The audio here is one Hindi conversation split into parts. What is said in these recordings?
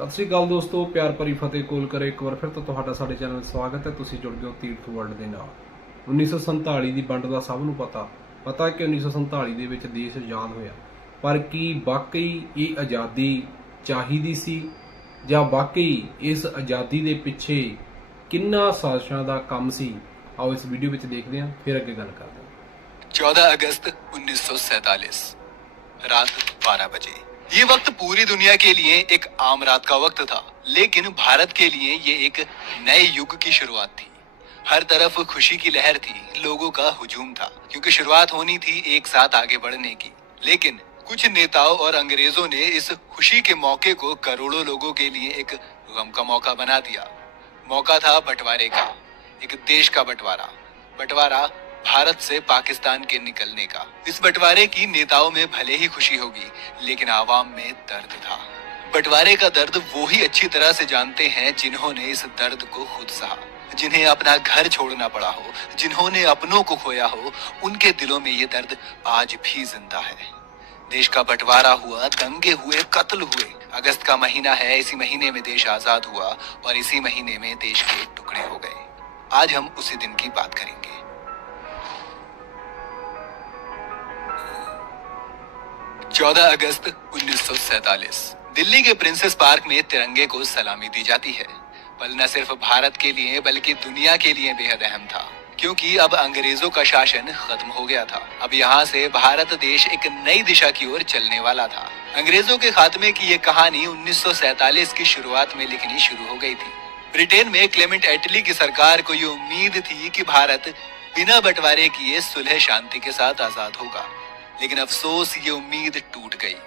सत श्री अकाल दोस्तों, प्यार भरी फतेह कोल करे। एक बार फिर तो तुहाडा साडे चैनल स्वागत है। तुसीं जुड़ गए तीर्थ वर्ल्ड दे नाल। 1947 ਦੀ ਵੰਡ ਦਾ ਸਭ ਨੂੰ ਪਤਾ कि 1947 ਦੇ ਵਿੱਚ ਦੇਸ਼ ਆਜ਼ਾਦ ਹੋਇਆ, ਪਰ ਕੀ ਵਾਕਈ ਇਹ ਆਜ਼ਾਦੀ ਚਾਹੀਦੀ ਸੀ ਜਾਂ ਵਾਕਈ ਇਸ ਆਜ਼ਾਦੀ ਦੇ ਪਿੱਛੇ ਕਿੰਨਾ ਸਾਜ਼ਿਸ਼ਾਂ ਦਾ ਕੰਮ ਸੀ? आओ इस वीडियो ਵਿੱਚ देखते हैं, फिर अगे गल करते हैं। 14 अगस्त 1947 रात 12 बजे। ये वक्त पूरी दुनिया के लिए एक आम रात का वक्त था, लेकिन भारत के लिए ये एक नए युग की शुरुआत थी। हर तरफ खुशी की लहर थी, लोगों का हुजूम था, क्योंकि शुरुआत होनी थी एक साथ आगे बढ़ने की। लेकिन कुछ नेताओं और अंग्रेजों ने इस खुशी के मौके को करोड़ों लोगों के लिए एक गम का मौका बना दिया। मौका था बंटवारे का, एक देश का बंटवारा भारत से पाकिस्तान के निकलने का। इस बंटवारे की नेताओं में भले ही खुशी होगी, लेकिन आवाम में दर्द था। बंटवारे का दर्द वो ही अच्छी तरह से जानते हैं जिन्होंने इस दर्द को खुद सहा, जिन्हें अपना घर छोड़ना पड़ा हो, जिन्होंने अपनों को खोया हो। उनके दिलों में ये दर्द आज भी जिंदा है। देश का बंटवारा हुआ, दंगे हुए, कत्ल हुए। अगस्त का महीना है, इसी महीने में देश आजाद हुआ और इसी महीने में देश के टुकड़े हो गए। आज हम उसी दिन की बात करेंगे। 14 अगस्त 1947 दिल्ली के प्रिंसेस पार्क में तिरंगे को सलामी दी जाती है। पल न सिर्फ भारत के लिए बल्कि दुनिया के लिए बेहद अहम था, क्योंकि अब अंग्रेजों का शासन खत्म हो गया था। अब यहाँ से भारत देश एक नई दिशा की ओर चलने वाला था। अंग्रेजों के खात्मे की ये कहानी 1947 की शुरुआत में लिखनी शुरू हो गई थी। ब्रिटेन में क्लेमेंट एटली की सरकार को ये उम्मीद थी कि भारत बिना बंटवारे किए सुलह शांति के साथ आजाद होगा, लेकिन अफसोस ये उम्मीद टूट गई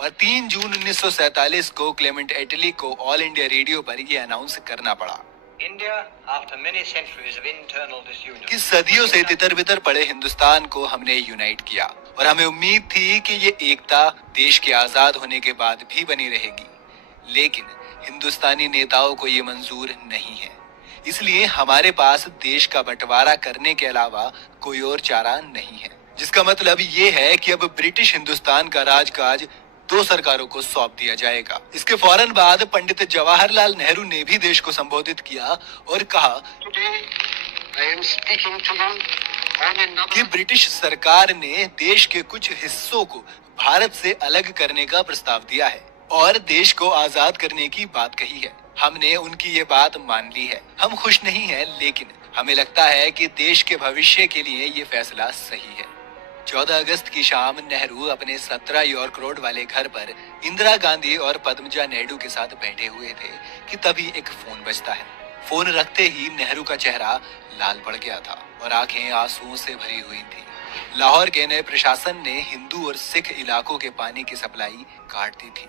और 3 जून 1947 को क्लेमेंट एटली को ऑल इंडिया रेडियो पर ये अनाउंस करना पड़ा कि सदियों से तितर बितर पड़े हिंदुस्तान को हमने यूनाइट किया और हमें उम्मीद थी कि ये एकता देश के आजाद होने के बाद भी बनी रहेगी। लेकिन हिंदुस्तानी नेताओं को ये मंजूर नहीं है, इसलिए हमारे पास देश का बंटवारा करने के अलावा कोई और चारा नहीं है। जिसका मतलब ये है कि अब ब्रिटिश हिंदुस्तान का राजकाज 2 सरकारों को सौंप दिया जाएगा। इसके फौरन बाद पंडित जवाहरलाल नेहरू ने भी देश को संबोधित किया और कहा कि ब्रिटिश सरकार ने देश के कुछ हिस्सों को भारत से अलग करने का प्रस्ताव दिया है और देश को आजाद करने की बात कही है। हमने उनकी ये बात मान ली है। हम खुश नहीं हैं, लेकिन हमें लगता है कि देश के भविष्य के लिए ये फैसला सही है। 14 अगस्त की शाम नेहरू अपने 17 यॉर्क रोड वाले घर पर इंदिरा गांधी और पद्मजा नायडू के साथ बैठे हुए थे कि तभी एक फोन बजता है। फोन रखते ही नेहरू का चेहरा लाल पड़ गया था और आंखें आंसुओं से भरी हुई थी। लाहौर के नए प्रशासन ने हिंदू और सिख इलाकों के पानी की सप्लाई काट दी थी।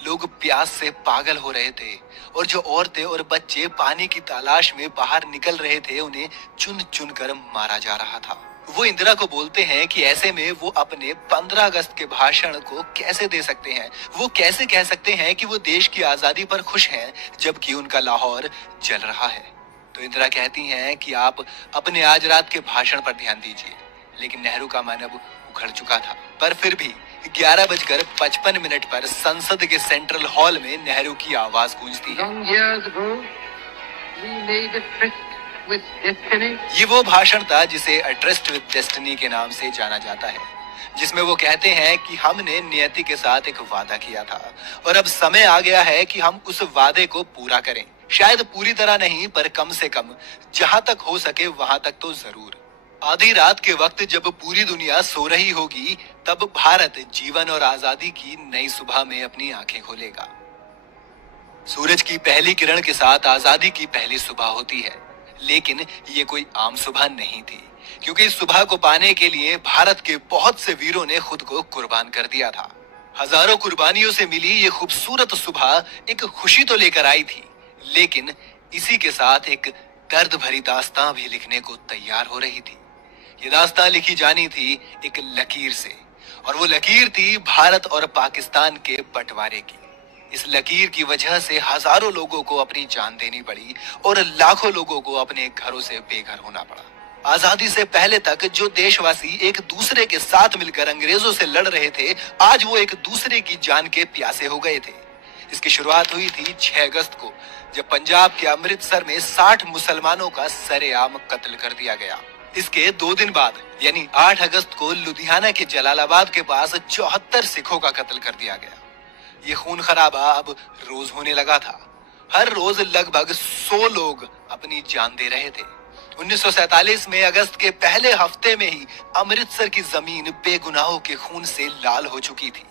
लोग प्यास से पागल हो रहे थे और जो औरतें और बच्चे पानी की तलाश में बाहर निकल रहे थे, उन्हें चुन चुन कर मारा जा रहा था। वो इंदिरा को बोलते हैं कि ऐसे में वो अपने 15 अगस्त के भाषण को कैसे दे सकते हैं, वो कैसे कह सकते हैं कि वो देश की आजादी पर खुश हैं जबकि उनका लाहौर जल रहा है। तो इंदिरा कहती हैं कि आप अपने आज रात के भाषण पर ध्यान दीजिए। लेकिन नेहरू का मन अब उखड़ चुका था, पर फिर भी 11:55 पर संसद के सेंट्रल हॉल में नेहरू की आवाज गूंजती है। ये वो भाषण था जिसे अ ट्रस्ट विद डेस्टिनी के नाम से जाना जाता है, जिसमें वो कहते हैं कि हमने नियति के साथ एक वादा किया था और अब समय आ गया है कि हम उस वादे को पूरा करें। शायद पूरी तरह नहीं, पर कम से कम जहां तक हो सके वहां तक तो जरूर। आधी रात के वक्त जब पूरी दुनिया सो रही होगी, तब भारत जीवन और आजादी की नई सुबह में अपनी आंखें खोलेगा। सूरज की पहली किरण के साथ आजादी की पहली सुबह होती है, लेकिन ये कोई आम सुबह नहीं थी, क्योंकि इस सुबह को पाने के लिए भारत के बहुत से वीरों ने खुद को कुर्बान कर दिया था। हजारों कुर्बानियों से मिली ये खूबसूरत सुबह एक खुशी तो लेकर आई थी, लेकिन इसी के साथ एक दर्द भरी दास्तां भी लिखने को तैयार हो रही थी। ये दास्तां लिखी जानी थी एक लकीर से, और वो लकीर थी भारत और पाकिस्तान के बंटवारे की। इस लकीर की वजह से हजारों लोगों को अपनी जान देनी पड़ी और लाखों लोगों को अपने घरों से बेघर होना पड़ा। आजादी से पहले तक जो देशवासी एक दूसरे के साथ मिलकर अंग्रेजों से लड़ रहे थे, आज वो एक दूसरे की जान के प्यासे हो गए थे। इसकी शुरुआत हुई थी 6 अगस्त को, जब पंजाब के अमृतसर में 60 मुसलमानों का सरेआम कत्ल कर दिया गया। इसके 2 दिन बाद यानी 8 अगस्त को लुधियाना के जलालाबाद के पास 74 सिखों का कत्ल कर दिया गया। ये खून खराबा अब रोज होने लगा था। हर रोज लगभग 100 लोग अपनी जान दे रहे थे। 1947 में अगस्त के पहले हफ्ते में ही अमृतसर की जमीन बेगुनाहों के खून से लाल हो चुकी थी।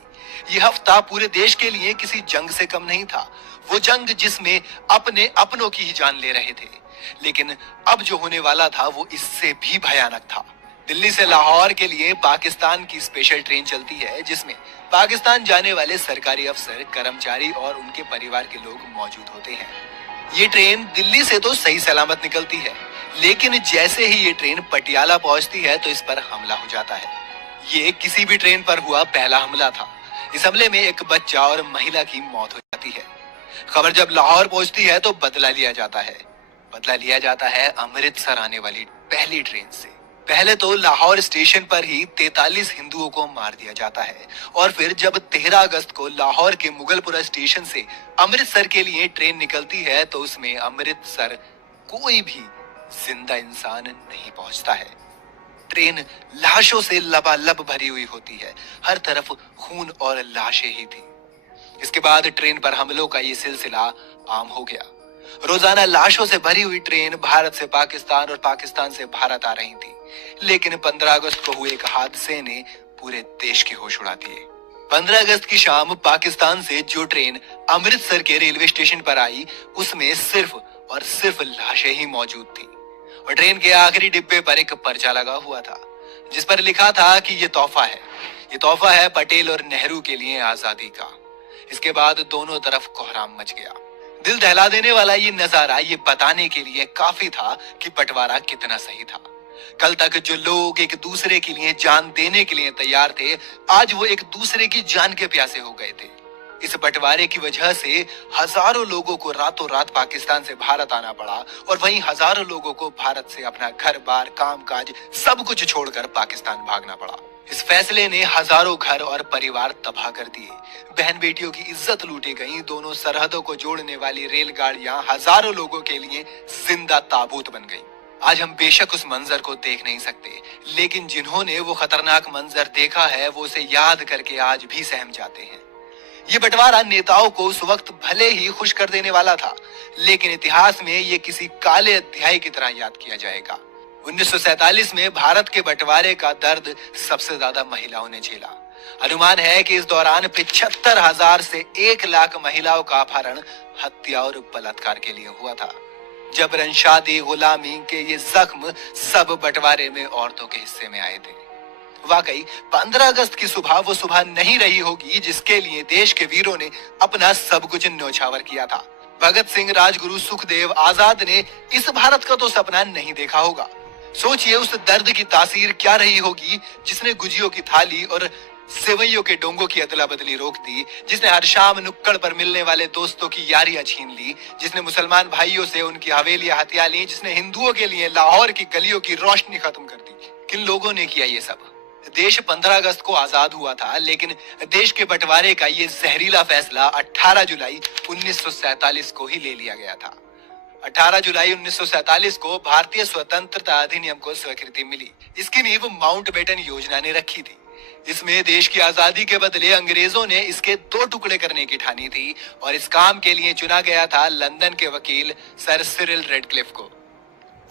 यह हफ्ता पूरे देश के लिए किसी जंग से कम नहीं था, वो जंग जिसमें अपने अपनों की ही जान ले रहे थे। लेकिन अब जो होने वाला था वो इससे भी भयानक था। दिल्ली से लाहौर के लिए पाकिस्तान की स्पेशल ट्रेन चलती है, जिसमें पाकिस्तान जाने वाले सरकारी अफसर, कर्मचारी और उनके परिवार के लोग मौजूद होते हैं। ये ट्रेन दिल्ली से तो सही सलामत निकलती है, लेकिन जैसे ही ये ट्रेन पटियाला पहुंचती है तो इस पर हमला हो जाता है। ये किसी भी ट्रेन पर हुआ पहला हमला था। इस हमले में एक बच्चा और महिला की मौत हो जाती है। खबर जब लाहौर पहुंचती है तो बदला लिया जाता है। बदला लिया जाता है अमृतसर आने वाली पहली ट्रेन से। पहले तो लाहौर स्टेशन पर ही 43 हिंदुओं को मार दिया जाता है और फिर जब 13 अगस्त को लाहौर के मुगलपुरा स्टेशन से अमृतसर के लिए ट्रेन निकलती है तो उसमें अमृतसर कोई भी जिंदा इंसान नहीं पहुंचता है। ट्रेन लाशों से लबालब भरी हुई होती है। हर तरफ खून और लाशें ही थी। इसके बाद ट्रेन पर हमलों का ये सिलसिला आम हो गया। रोजाना लाशों से भरी हुई ट्रेन भारत से पाकिस्तान और पाकिस्तान से भारत आ रही थी। लेकिन 15 अगस्त को हुए एक हादसे ने पूरे देश के होश उड़ा दिए। 15 अगस्त की शाम पाकिस्तान से जो ट्रेन अमृतसर के रेलवे स्टेशन पर आई, उसमें सिर्फ और सिर्फ लाशें ही मौजूद थी और ट्रेन के आखिरी डिब्बे पर एक पर्चा लगा हुआ था जिस पर लिखा था कि ये तोहफा है पटेल और नेहरू के लिए आजादी का। इसके बाद दोनों तरफ कोहराम मच गया। दिल दहला देने वाला ये नजारा ये बताने के लिए काफी था कि बंटवारा कितना सही था। कल तक जो लोग एक दूसरे के लिए जान देने के लिए तैयार थे, आज वो एक दूसरे की जान के प्यासे हो गए थे। इस बंटवारे की वजह से हजारों लोगों को रातों रात पाकिस्तान से भारत आना पड़ा और वहीं हजारों लोगों को भारत से अपना घर बार, काम काज सब कुछ छोड़कर पाकिस्तान भागना पड़ा। इस फैसले ने हजारों घर और परिवार तबाह कर दिए। बहन बेटियों की इज्जत लूटी गई। दोनों सरहदों को जोड़ने वाली रेलगाड़ियां हजारों लोगों के लिए जिंदा ताबूत बन गईं। आज हम बेशक उस मंजर को देख नहीं सकते, लेकिन जिन्होंने वो खतरनाक मंजर देखा है वो उसे याद करके आज भी सहम जाते हैं। ये बंटवारा नेताओं को उस वक्त भले ही खुश कर देने वाला था, लेकिन इतिहास में ये किसी काले अध्याय की तरह याद किया जाएगा। 1947 में भारत के बंटवारे का दर्द सबसे ज्यादा महिलाओं ने झेला। अनुमान है कि इस दौरान 75,000 से 1 लाख महिलाओं का अपहरण, हत्या और बलात्कार के लिए हुआ था। जबरन शादी, गुलामी के ये जख्म सब बंटवारे में औरतों के हिस्से में आए थे। वाकई 15 अगस्त की सुबह वो सुबह नहीं रही होगी जिसके लिए देश के वीरों ने अपना सब कुछ न्योछावर किया था। भगत सिंह, राजगुरु, सुखदेव, आजाद ने इस भारत का तो सपना नहीं देखा होगा। सोचिए उस दर्द की तासीर क्या रही होगी जिसने गुजियों की थाली और सेवइयों के डोंगों की अदला बदली रोक दी, जिसने हर शाम नुक्कड़ पर मिलने वाले दोस्तों की यारियां छीन ली, जिसने मुसलमान भाइयों से उनकी हवेलियां हथिया ली, जिसने हिंदुओं के लिए लाहौर की गलियों की रोशनी खत्म कर दी। किन लोगों ने किया ये सब? देश 15 अगस्त को आजाद हुआ था, लेकिन देश के बंटवारे का ये जहरीला फैसला 18 जुलाई 1947 को ही ले लिया गया था। 18 जुलाई 1947 को भारतीय स्वतंत्रता अधिनियम को स्वीकृति मिली। इसकी नींव माउंटबेटन योजना ने रखी थी। इसमें देश की आजादी के बदले अंग्रेजों ने इसके 2 टुकड़े करने की ठानी थी और इस काम के लिए चुना गया था लंदन के वकील सर सिरिल रेडक्लिफ को।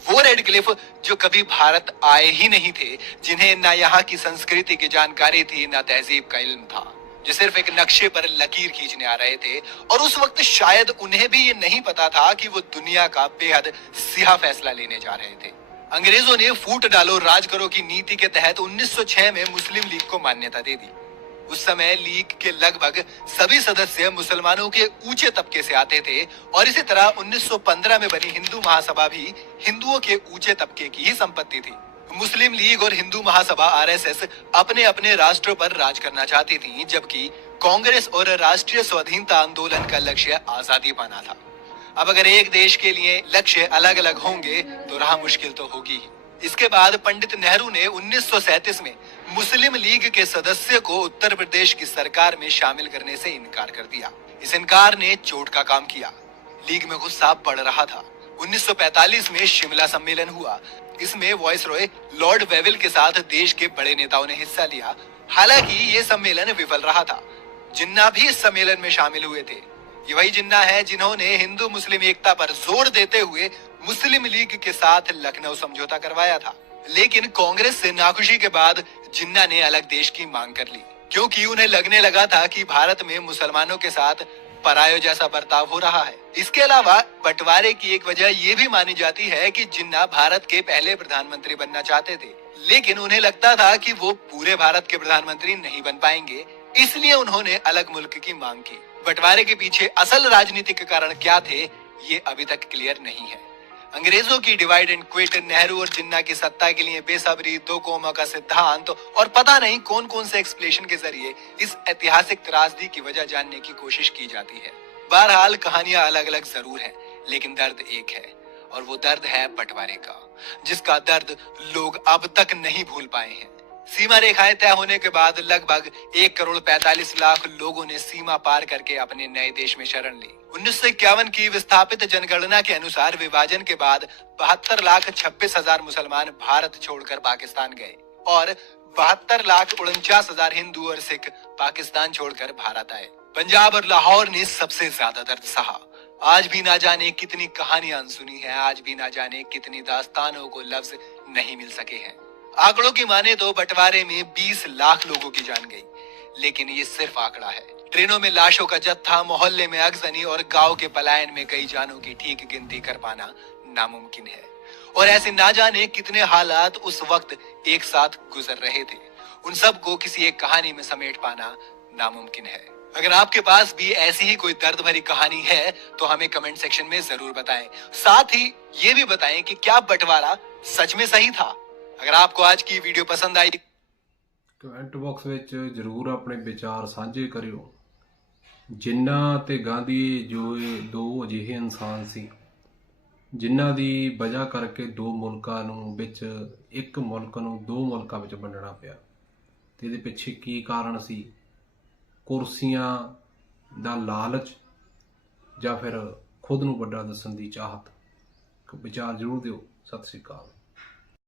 वो रेडक्लिफ जो कभी भारत आए ही नहीं थे, जिन्हें ना यहाँ की संस्कृति की जानकारी थी, ना तहजीब का इल्म था, जो सिर्फ एक नक्शे पर लकीर खींचने आ रहे थे। और उस वक्त शायद उन्हें भी ये नहीं पता था कि वो दुनिया का बेहद सिया फैसला लेने जा रहे थे। अंग्रेजों ने फूट डालो राज करो की नीति के तहत 1906 में मुस्लिम लीग को मान्यता दे दी। उस समय लीग के लगभग सभी सदस्य मुसलमानों के ऊंचे तबके से आते थे और इसी तरह 1915 में बनी हिंदू महासभा भी हिंदुओं के ऊंचे तबके की ही संपत्ति थी। मुस्लिम लीग और हिंदू महासभा आरएसएस अपने अपने राष्ट्रों पर राज करना चाहती थी, जबकि कांग्रेस और राष्ट्रीय स्वाधीनता आंदोलन का लक्ष्य आजादी पाना था। अब अगर एक देश के लिए लक्ष्य अलग अलग होंगे तो राह मुश्किल तो होगी। इसके बाद पंडित नेहरू ने 1937 में मुस्लिम लीग के सदस्य को उत्तर प्रदेश की सरकार में शामिल करने से इनकार कर दिया। इस इनकार ने चोट का काम किया। लीग में गुस्सा बढ़ रहा था। 1945 में शिमला सम्मेलन हुआ। इसमें वायसरॉय लॉर्ड वेविल के साथ देश के बड़े नेताओं ने हिस्सा लिया। हालांकि ये सम्मेलन विफल रहा था। जिन्ना भी इस सम्मेलन में शामिल हुए थे। ये वही जिन्ना है जिन्होंने हिंदू मुस्लिम एकता पर जोर देते हुए मुस्लिम लीग के साथ लखनऊ समझौता करवाया था। लेकिन कांग्रेस से नाखुशी के बाद जिन्ना ने अलग देश की मांग कर ली, क्योंकि उन्हें लगने लगा था कि भारत में मुसलमानों के साथ परायों जैसा बर्ताव हो रहा है। इसके अलावा बंटवारे की एक वजह ये भी मानी जाती है कि जिन्ना भारत के पहले प्रधानमंत्री बनना चाहते थे, लेकिन उन्हें लगता था कि वो पूरे भारत के प्रधानमंत्री नहीं बन पाएंगे, इसलिए उन्होंने अलग मुल्क की मांग की। बंटवारे के पीछे असल राजनीतिक कारण क्या थे, ये अभी तक क्लियर नहीं है। अंग्रेजों की डिवाइड एंड क्विट, नेहरू और जिन्ना की सत्ता के लिए बेसब्री, दो कौमों का सिद्धांत और पता नहीं कौन कौन से एक्सप्लेनेशन के जरिए इस ऐतिहासिक त्रासदी की वजह जानने की कोशिश की जाती है। बहरहाल कहानियां अलग अलग जरूर हैं, लेकिन दर्द एक है, और वो दर्द है बंटवारे का, जिसका दर्द लोग अब तक नहीं भूल पाए हैं। सीमा रेखाएं तय होने के बाद लगभग 1,45,00,000 लोगों ने सीमा पार करके अपने नए देश में शरण ली। 1951 की विस्थापित जनगणना के अनुसार विभाजन के बाद 72,26,000 मुसलमान भारत छोड़कर पाकिस्तान गए और 72,49,000 हिंदू और सिख पाकिस्तान छोड़कर भारत आए। पंजाब और लाहौर ने सबसे ज्यादा दर्द सहा। आज भी ना जाने कितनी कहानियां अनसुनी हैं, आज भी ना जाने कितनी दास्तानों को लफ्ज नहीं मिल सके हैं। आंकड़ों की माने तो बंटवारे में 20 लाख लोगों की जान गई, लेकिन ये सिर्फ आंकड़ा है। ट्रेनों में लाशों का जत्था, मोहल्ले में अगजनी और गांव के पलायन में कई जानों की ठीक गिनती कर पाना नामुमकिन है। और ऐसे ना जाने कितने हालात उस वक्त एक साथ गुजर रहे थे, उन सब को किसी एक कहानी में समेट पाना नामुमकिन है। अगर आपके पास भी ऐसी ही कोई दर्द भरी कहानी है तो हमें कमेंट सेक्शन में जरूर बताएं। साथ ही ये भी बताएं कि क्या बंटवारा सच में सही था। अगर आपको आज की वीडियो पसंद आई, ਕਮੈਂਟ ਬਾਕਸ ਵਿੱਚ ਜ਼ਰੂਰ ਆਪਣੇ ਵਿਚਾਰ ਸਾਂਝੇ ਕਰਿਓ। ਜਿੰਨਾ ਤੇ ਗਾਂਧੀ ਜੋ ਇਹ ਦੋ ਅਜਿਹੇ ਇਨਸਾਨ ਸੀ ਜਿਨ੍ਹਾਂ ਦੀ ਵਜ੍ਹਾ ਕਰਕੇ ਦੋ ਮੁਲਕਾਂ ਨੂੰ ਵਿੱਚ ਇੱਕ ਮੁਲਕ ਨੂੰ ਦੋ ਮੁਲਕਾਂ ਵਿੱਚ ਵੰਡਣਾ ਪਿਆ, ਤੇ ਇਹਦੇ ਪਿੱਛੇ ਕੀ ਕਾਰਨ ਸੀ? ਕੁਰਸੀਆਂ ਦਾ ਲਾਲਚ ਜਾਂ ਫਿਰ ਖੁਦ ਨੂੰ ਵੱਡਾ ਦੱਸਣ ਦੀ ਚਾਹਤ? ਵਿਚਾਰ ਜ਼ਰੂਰ ਦਿਓ। ਸਤਿ ਸ੍ਰੀ ਅਕਾਲ।